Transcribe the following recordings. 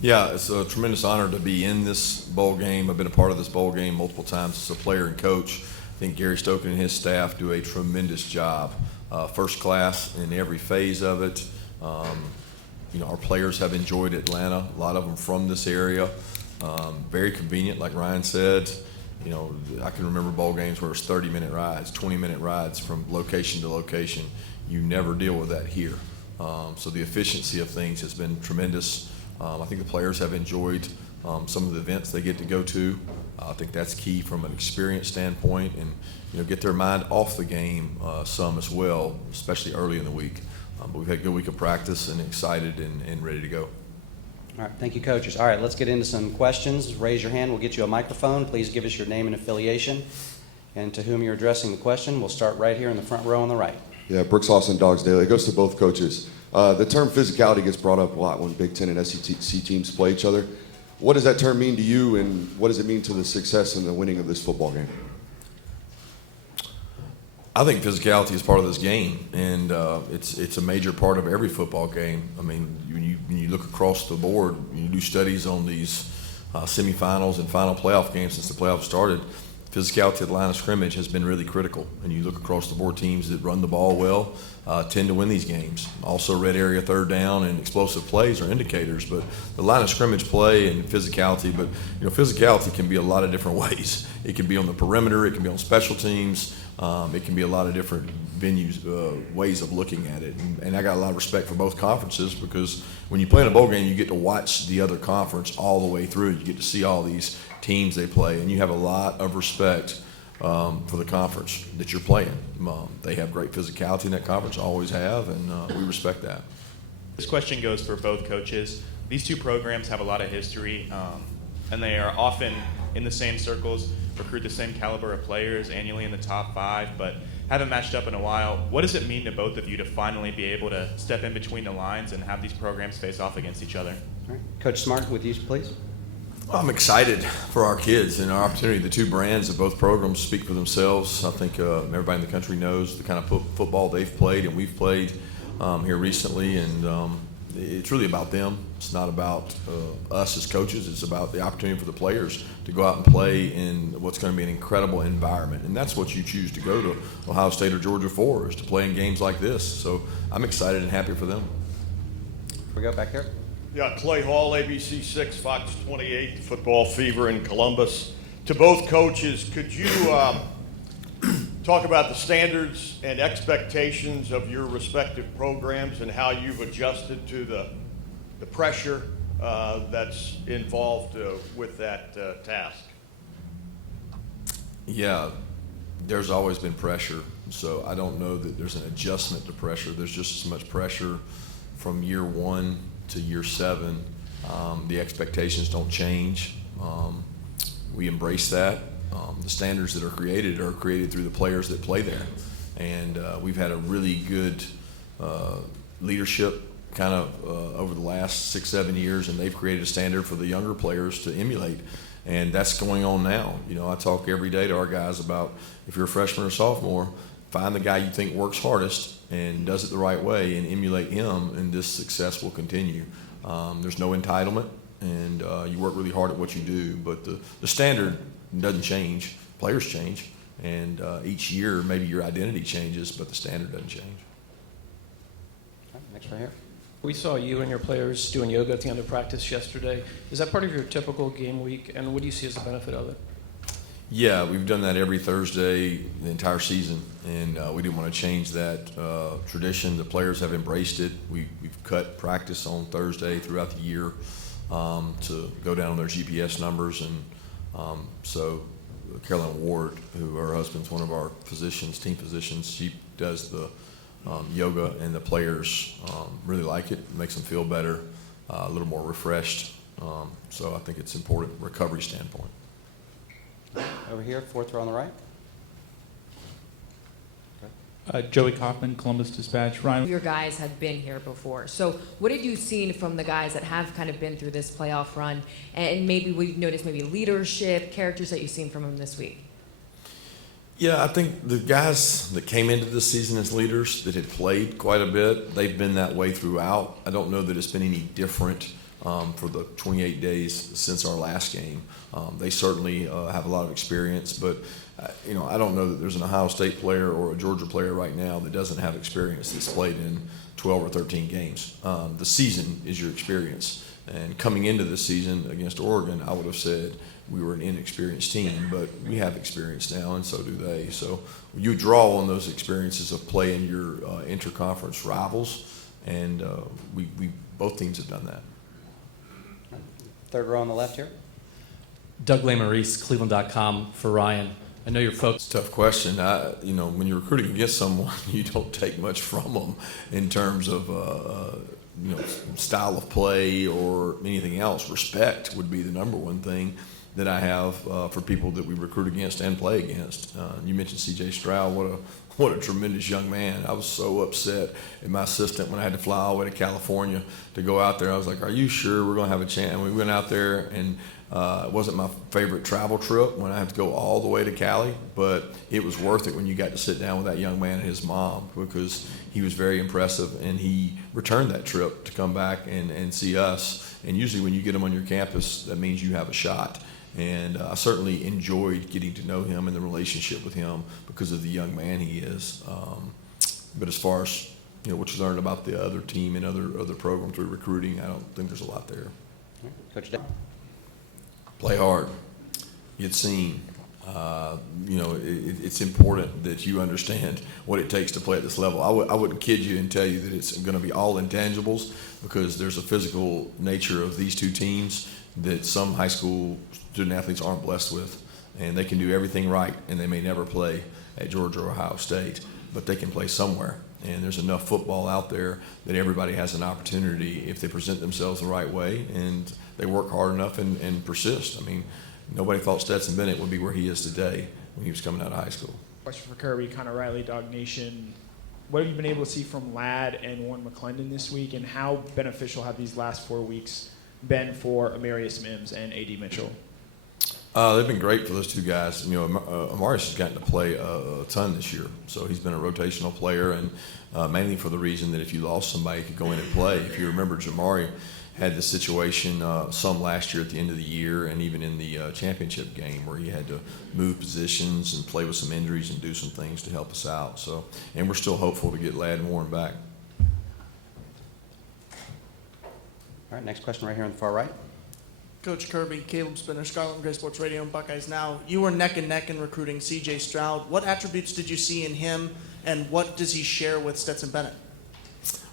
Yeah, it's a tremendous honor to be in this bowl game. I've been a part of this bowl game multiple times as a player and coach. I think Gary Stoken and his staff do a tremendous job. First class in every phase of it. Our players have enjoyed Atlanta, a lot of them from this area. Very convenient, like Ryan said. I can remember bowl games where it's 30-minute rides, 20-minute rides from location to location. You never deal with that here. So the efficiency of things has been tremendous. I think the players have enjoyed some of the events they get to go to. I think that's key from an experience standpoint, and get their mind off the game some as well, especially early in the week. But we've had a good week of practice and excited and ready to go. All right, thank you, coaches. All right, let's get into some questions. Raise your hand. We'll get you a microphone. Please give us your name and affiliation, and to whom you're addressing the question. We'll start right here in the front row on the right. Yeah, Brooks Austin, Dogs Daily. It goes to both coaches. The term physicality gets brought up a lot when Big Ten and SEC teams play each other. What does that term mean to you, and what does it mean to the success and the winning of this football game? I think physicality is part of this game, and it's a major part of every football game. I mean, when you look across the board, you do studies on these semifinals and final playoff games since the playoffs started. Physicality at the line of scrimmage has been really critical, and you look across the board, teams that run the ball well tend to win these games. Also, red area third down and explosive plays are indicators, but the line of scrimmage play and physicality, but physicality can be a lot of different ways. It can be on the perimeter, it can be on special teams, it can be a lot of different venues, ways of looking at it. And I got a lot of respect for both conferences, because when you play in a bowl game, you get to watch the other conference all the way through. You get to see all these teams they play, and you have a lot of respect for the conference that you're playing. They have great physicality in that conference, always have, and we respect that. This question goes for both coaches. These two programs have a lot of history, and they are often in the same circles, recruit the same caliber of players annually in the top 5, but haven't matched up in a while. What does it mean to both of you to finally be able to step in between the lines and have these programs face off against each other? All right. Coach Smart, with you, please. I'm excited for our kids and our opportunity. The two brands of both programs speak for themselves. I think everybody in the country knows the kind of football they've played and we've played here recently, and it's really about them. It's not about us as coaches. It's about the opportunity for the players to go out and play in what's going to be an incredible environment, and that's what you choose to go to Ohio State or Georgia for, is to play in games like this. So I'm excited and happy for them. We go back here. Yeah, Clay Hall, ABC 6, Fox 28, Football Fever in Columbus. To both coaches, could you talk about the standards and expectations of your respective programs and how you've adjusted to the pressure that's involved with that task? Yeah, there's always been pressure, so I don't know that there's an adjustment to pressure. There's just as much pressure from year 1 to year 7. The expectations don't change. We embrace that. The standards that are created through the players that play there. And we've had a really good leadership kind of over the last 6-7 years, and they've created a standard for the younger players to emulate. And that's going on now. I talk every day to our guys about, if you're a freshman or sophomore, find the guy you think works hardest and does it the right way and emulate him, and this success will continue. There's no entitlement, and you work really hard at what you do, but the standard doesn't change. Players change, and each year maybe your identity changes, but the standard doesn't change. Okay, next right here. We saw you and your players doing yoga at the end of practice yesterday. Is that part of your typical game week, and what do you see as the benefit of it? Yeah, we've done that every Thursday the entire season, and we didn't want to change that tradition. The players have embraced it. We've cut practice on Thursday throughout the year to go down on their GPS numbers, and so Caroline Ward, who her husband's one of our physicians, team physicians, she does the yoga, and the players really like it. It makes them feel better, a little more refreshed. So I think it's important from a recovery standpoint. Over here, fourth row on the right. Joey Kaufman, Columbus Dispatch. Ryan. Your guys have been here before. So what have you seen from the guys that have kind of been through this playoff run? And maybe we've noticed maybe leadership, characters that you've seen from them this week? Yeah, I think the guys that came into this season as leaders that had played quite a bit, they've been that way throughout. I don't know that it's been any different for the 28 days since our last game. They certainly have a lot of experience, but I don't know that there's an Ohio State player or a Georgia player right now that doesn't have experience that's played in 12 or 13 games. The season is your experience. And coming into this season against Oregon, I would have said we were an inexperienced team, but we have experience now, and so do they. So you draw on those experiences of playing your interconference rivals, and we both teams have done that. Third row on the left here. Doug Maurice, Cleveland.com for Ryan. I know you're focused. Tough question. When you're recruiting against someone, you don't take much from them in terms of style of play or anything else. Respect would be the number one thing that I have for people that we recruit against and play against. You mentioned C.J. Stroud. What a tremendous young man. I was so upset at my assistant when I had to fly all the way to California to go out there. I was like, are you sure we're going to have a chance? And we went out there, and it wasn't my favorite travel trip when I had to go all the way to Cali, but it was worth it when you got to sit down with that young man and his mom, because he was very impressive, and he returned that trip to come back and see us. And usually when you get him on your campus, that means you have a shot. And I certainly enjoyed getting to know him and the relationship with him because of the young man he is. But as far as what you learned about the other team and other programs through recruiting, I don't think there's a lot there. Coach Dan. Play hard, get seen. It's important that you understand what it takes to play at this level. I wouldn't kid you and tell you that it's going to be all intangibles, because there's a physical nature of these two teams that some high school student athletes aren't blessed with, and they can do everything right, and they may never play at Georgia or Ohio State, but they can play somewhere. And there's enough football out there that everybody has an opportunity if they present themselves the right way and they work hard enough and persist. I mean, nobody thought Stetson Bennett would be where he is today when he was coming out of high school. Question for Kirby, Connor Riley, Dog Nation. What have you been able to see from Ladd and Warren McClendon this week, and how beneficial have these last 4 weeks been for Amarius Mims and A.D. Mitchell? They've been great for those two guys. Amarius has gotten to play a ton this year, so he's been a rotational player, and mainly for the reason that if you lost somebody, you could go in and play. If you remember, Jamari had the situation some last year at the end of the year, and even in the championship game, where he had to move positions and play with some injuries and do some things to help us out. So, and we're still hopeful to get Ladd and Warren back. All right, next question right here on the far right. Coach Kirby, Caleb Spinner, Scarlet and Gray Sports Radio and Buckeyes Now. You were neck and neck in recruiting C.J. Stroud. What attributes did you see in him, and what does he share with Stetson Bennett?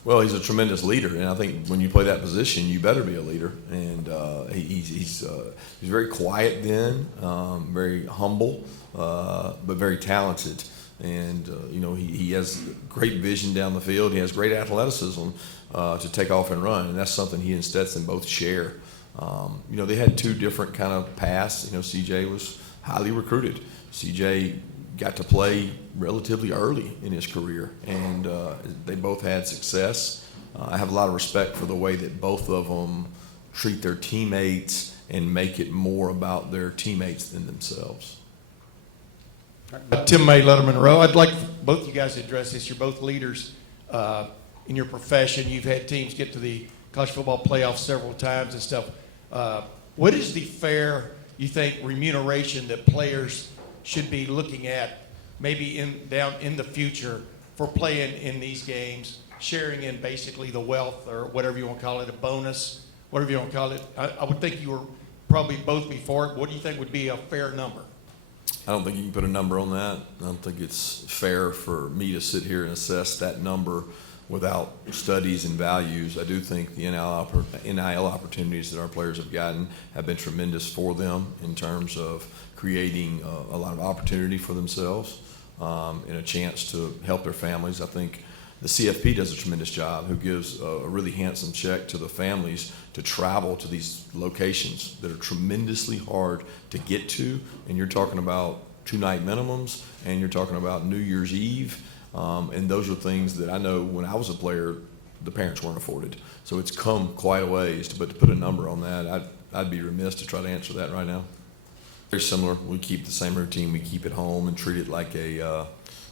Well, he's a tremendous leader, and I think when you play that position, you better be a leader. And he's very quiet then, very humble, but very talented. And he has great vision down the field. He has great athleticism to take off and run, and that's something he and Stetson both share. They had two different kind of paths. CJ was highly recruited. CJ got to play relatively early in his career, and they both had success. I have a lot of respect for the way that both of them treat their teammates and make it more about their teammates than themselves. Tim May, Letterman Row. I'd like both you guys to address this. You're both leaders in your profession. You've had teams get to the college football playoffs several times and stuff. What is the fair, you think, remuneration that players should be looking at maybe down in the future for playing in these games, sharing in basically the wealth, or whatever you want to call it, a bonus, whatever you want to call it? I would think you were probably both before it. What do you think would be a fair number? I don't think you can put a number on that. I don't think it's fair for me to sit here and assess that number without studies and values. I do think the NIL opportunities that our players have gotten have been tremendous for them in terms of creating a lot of opportunity for themselves and a chance to help their families. I think the CFP does a tremendous job, who gives a really handsome check to the families to travel to these locations that are tremendously hard to get to. And you're talking about 2-night minimums, and you're talking about New Year's Eve. And those are things that I know when I was a player, the parents weren't afforded. So it's come quite a ways, but to put a number on that, I'd be remiss to try to answer that right now. Very similar. We keep the same routine. We keep it home and treat it like a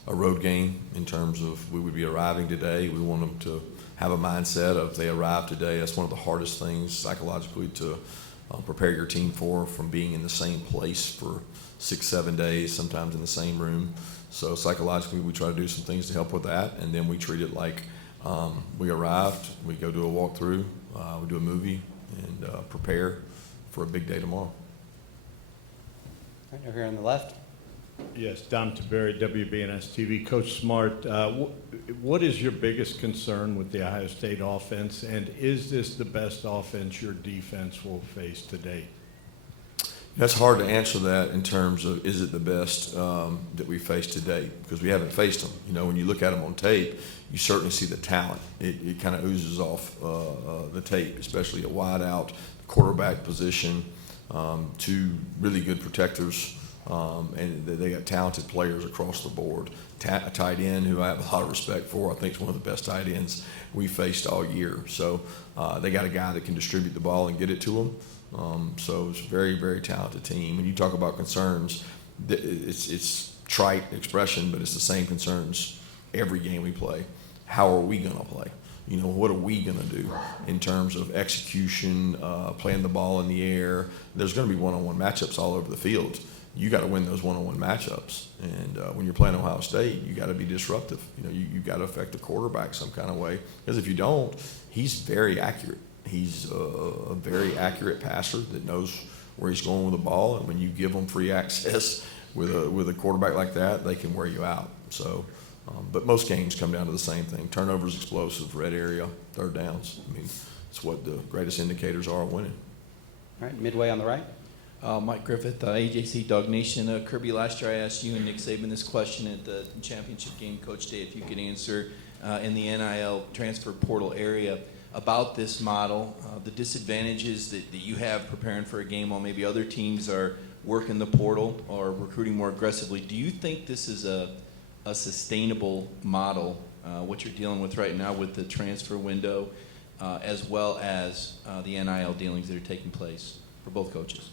road game in terms of we would be arriving today. We want them to have a mindset of they arrive today. That's one of the hardest things psychologically to prepare your team for, from being in the same place for 6-7 days, sometimes in the same room. So psychologically, we try to do some things to help with that, and then we treat it like we arrived, we go do a walkthrough, we do a movie, and prepare for a big day tomorrow. Right over here on the left. Yes, Dom Taberry, WBNS TV. Coach Smart, what is your biggest concern with the Ohio State offense, and is this the best offense your defense will face today? That's hard to answer that in terms of is it the best that we faced to date, because we haven't faced them. You know, when you look at them on tape, you certainly see the talent. It kind of oozes off the tape, especially at wide out, quarterback position, two really good protectors, and they got talented players across the board. A tight end who I have a lot of respect for. I think is one of the best tight ends we faced all year. So they got a guy that can distribute the ball and get it to them. So it's a very, very talented team. When you talk about concerns, it's trite expression, but it's the same concerns every game we play. How are we going to play? You know, what are we going to do in terms of execution, playing the ball in the air? There's going to be one-on-one matchups all over the field. You got to win those one-on-one matchups. And when you're playing Ohio State, you got to be disruptive. You know, you got to affect the quarterback some kind of way, because if you don't, he's very accurate. He's a very accurate passer that knows where he's going with the ball, and when you give him free access with a quarterback like that, they can wear you out. So, but most games come down to the same thing: turnovers, explosive, red area, third downs. I mean, it's what the greatest indicators are of winning. All right, midway on the right. Mike Griffith, AJC Dog Nation. Kirby, last year I asked you and Nick Saban this question at the championship game, Coach Day, if you could answer in the NIL transfer portal area about this model, the disadvantages that you have preparing for a game while maybe other teams are working the portal or recruiting more aggressively. Do you think this is a sustainable model, what you're dealing with right now with the transfer window, as well as the NIL dealings that are taking place for both coaches?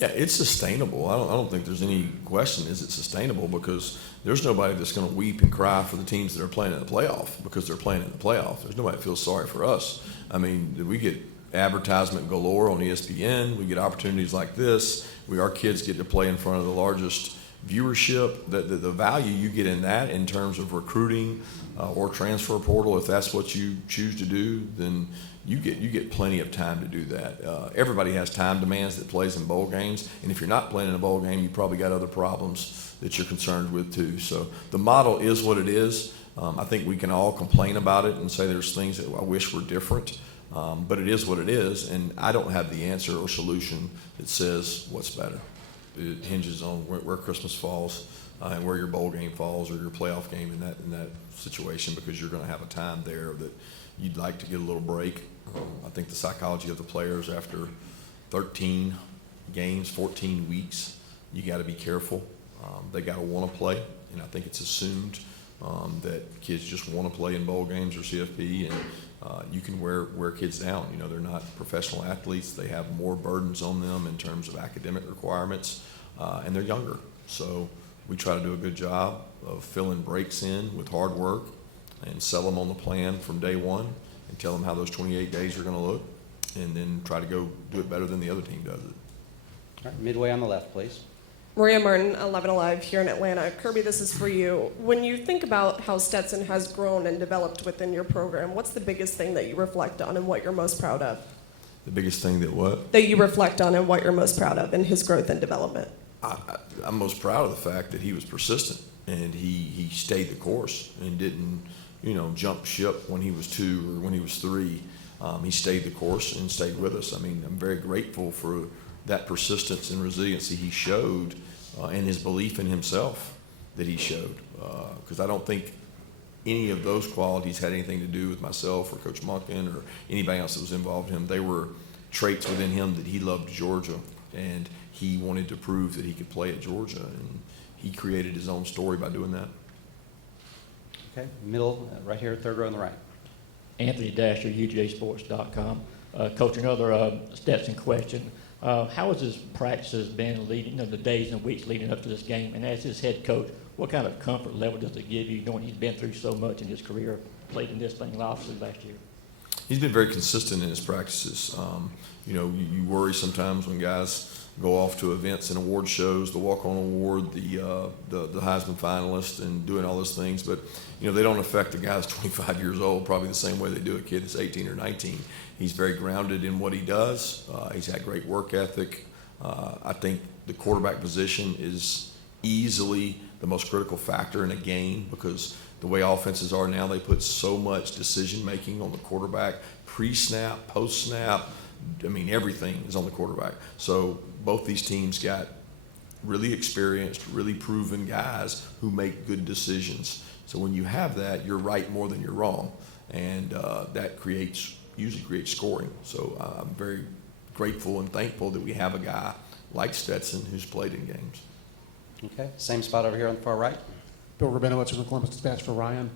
Yeah, it's sustainable. I don't think there's any question. Is it sustainable? Because there's nobody that's going to weep and cry for the teams that are playing in the playoff because they're playing in the playoff. There's nobody that feels sorry for us. I mean, we get advertisement galore on ESPN. We get opportunities like this. Our kids get to play in front of the largest viewership. The value you get in that in terms of recruiting or transfer portal, if that's what you choose to do, then you get plenty of time to do that. Everybody has time demands that plays in bowl games, and if you're not playing in a bowl game, you probably got other problems that you're concerned with too. So the model is what it is. I think we can all complain about it and say there's things that I wish were different, but it is what it is, and I don't have the answer or solution that says what's better. It hinges on where Christmas falls and where your bowl game falls or your playoff game in that situation, because you're going to have a time there that you'd like to get a little break. I think the psychology of the players after 13 games, 14 weeks, you got to be careful. They got to want to play, and I think it's assumed that kids just want to play in bowl games or CFP, and you can wear kids down. You know, they're not professional athletes. They have more burdens on them in terms of academic requirements, and they're younger. So we try to do a good job of filling breaks in with hard work and sell them on the plan from day one and tell them how those 28 days are going to look, and then try to go do it better than the other team does it. All right, midway on the left, please. Maria Martin, 11 Alive here in Atlanta. Kirby, this is for you. When you think about how Stetson has grown and developed within your program, what's the biggest thing that you reflect on and what you're most proud of? The biggest thing that what? That you reflect on and what you're most proud of in his growth and development. I'm most proud of the fact that he was persistent and he stayed the course and didn't, jump ship when he was 2 or when he was 3. He stayed the course and stayed with us. I mean, I'm very grateful for that persistence and resiliency he showed and his belief in himself that he showed. Because I don't think any of those qualities had anything to do with myself or Coach Monken or anybody else that was involved in him. They were traits within him that he loved Georgia, and he wanted to prove that he could play at Georgia, and he created his own story by doing that. Okay, middle, right here, third row on the right. Anthony Dasher, UJSports.com. Coach, another Stetson question. How has his practices been leading, the days and weeks leading up to this game? And as his head coach, what kind of comfort level does it give you knowing he's been through so much in his career played in this thing obviously last year? He's been very consistent in his practices. You worry sometimes when guys go off to events and award shows, the walk-on award, the Heisman finalist, and doing all those things. But they don't affect a guy that's 25 years old probably the same way they do a kid that's 18 or 19. He's very grounded in what he does. He's had great work ethic. I think the quarterback position is easily the most critical factor in a game because the way offenses are now, they put so much decision-making on the quarterback, pre-snap, post-snap. I mean, everything is on the quarterback. So both these teams got really experienced, really proven guys who make good decisions. So when you have that, you're right more than you're wrong. And that usually creates scoring. So I'm very grateful and thankful that we have a guy like Stetson who's played in games. Okay, same spot over here on the far right. Bill Rabinowitz from the Columbus Dispatch for Ryan.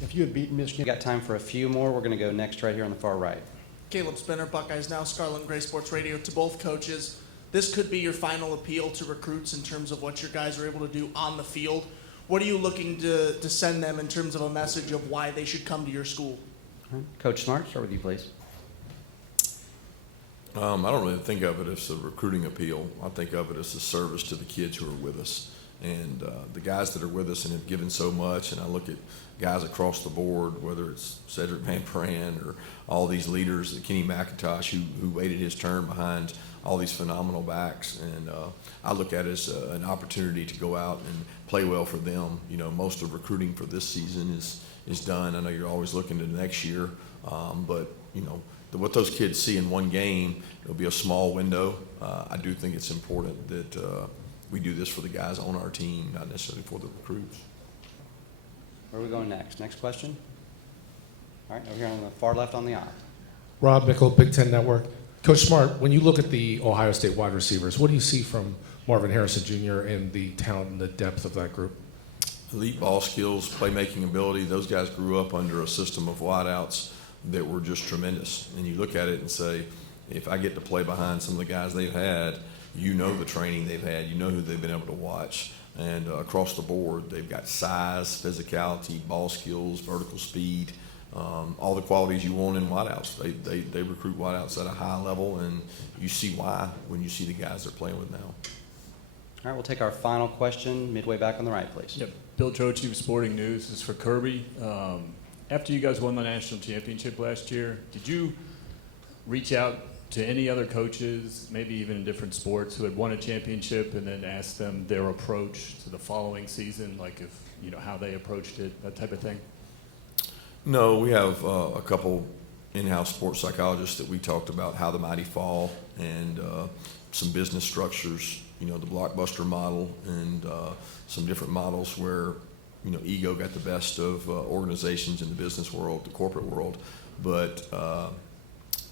If you had beaten Michigan... We got time for a few more. We're going to go next right here on the far right. Caleb Spinner, Buckeyes Now, Scarlet and Gray Sports Radio. To both coaches, this could be your final appeal to recruits in terms of what your guys are able to do on the field. What are you looking to send them in terms of a message of why they should come to your school? All right. Coach Smart, start with you, please. I don't really think of it as a recruiting appeal. I think of it as a service to the kids who are with us. And the guys that are with us and have given so much, and I look at guys across the board, whether it's Cedric Van Pran or all these leaders, Kenny McIntosh, who waited his turn behind all these phenomenal backs. And I look at it as an opportunity to go out and play well for them. Most of recruiting for this season is done. I know you're always looking to next year, but what those kids see in one game, it'll be a small window. I do think it's important that we do this for the guys on our team, not necessarily for the recruits. Where are we going next? Next question? All right, over here on the far left on the aisle. Rob Mickle, Big Ten Network. Coach Smart, when you look at the Ohio State wide receivers, what do you see from Marvin Harrison Jr. and the talent and the depth of that group? Elite ball skills, playmaking ability. Those guys grew up under a system of wideouts that were just tremendous. And you look at it and say, if I get to play behind some of the guys they've had, the training they've had, who they've been able to watch. And across the board, they've got size, physicality, ball skills, vertical speed, all the qualities you want in wideouts. They recruit wideouts at a high level, and you see why when you see the guys they're playing with now. All right, we'll take our final question midway back on the right, please. Yep. Bill Troche of Sporting News. This is for Kirby. After you guys won the national championship last year, did you reach out to any other coaches, maybe even in different sports, who had won a championship and then ask them their approach to the following season, like how they approached it, that type of thing? No, we have a couple in-house sports psychologists that we talked about how the mighty fall and some business structures, the blockbuster model and some different models where, ego got the best of organizations in the business world, the corporate world, but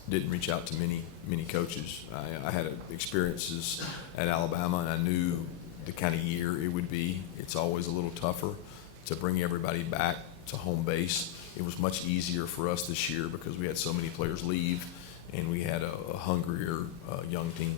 didn't reach out to many coaches. I had experiences at Alabama, and I knew the kind of year it would be. It's always a little tougher to bring everybody back to home base. It was much easier for us this year because we had so many players leave, and we had a hungrier young team.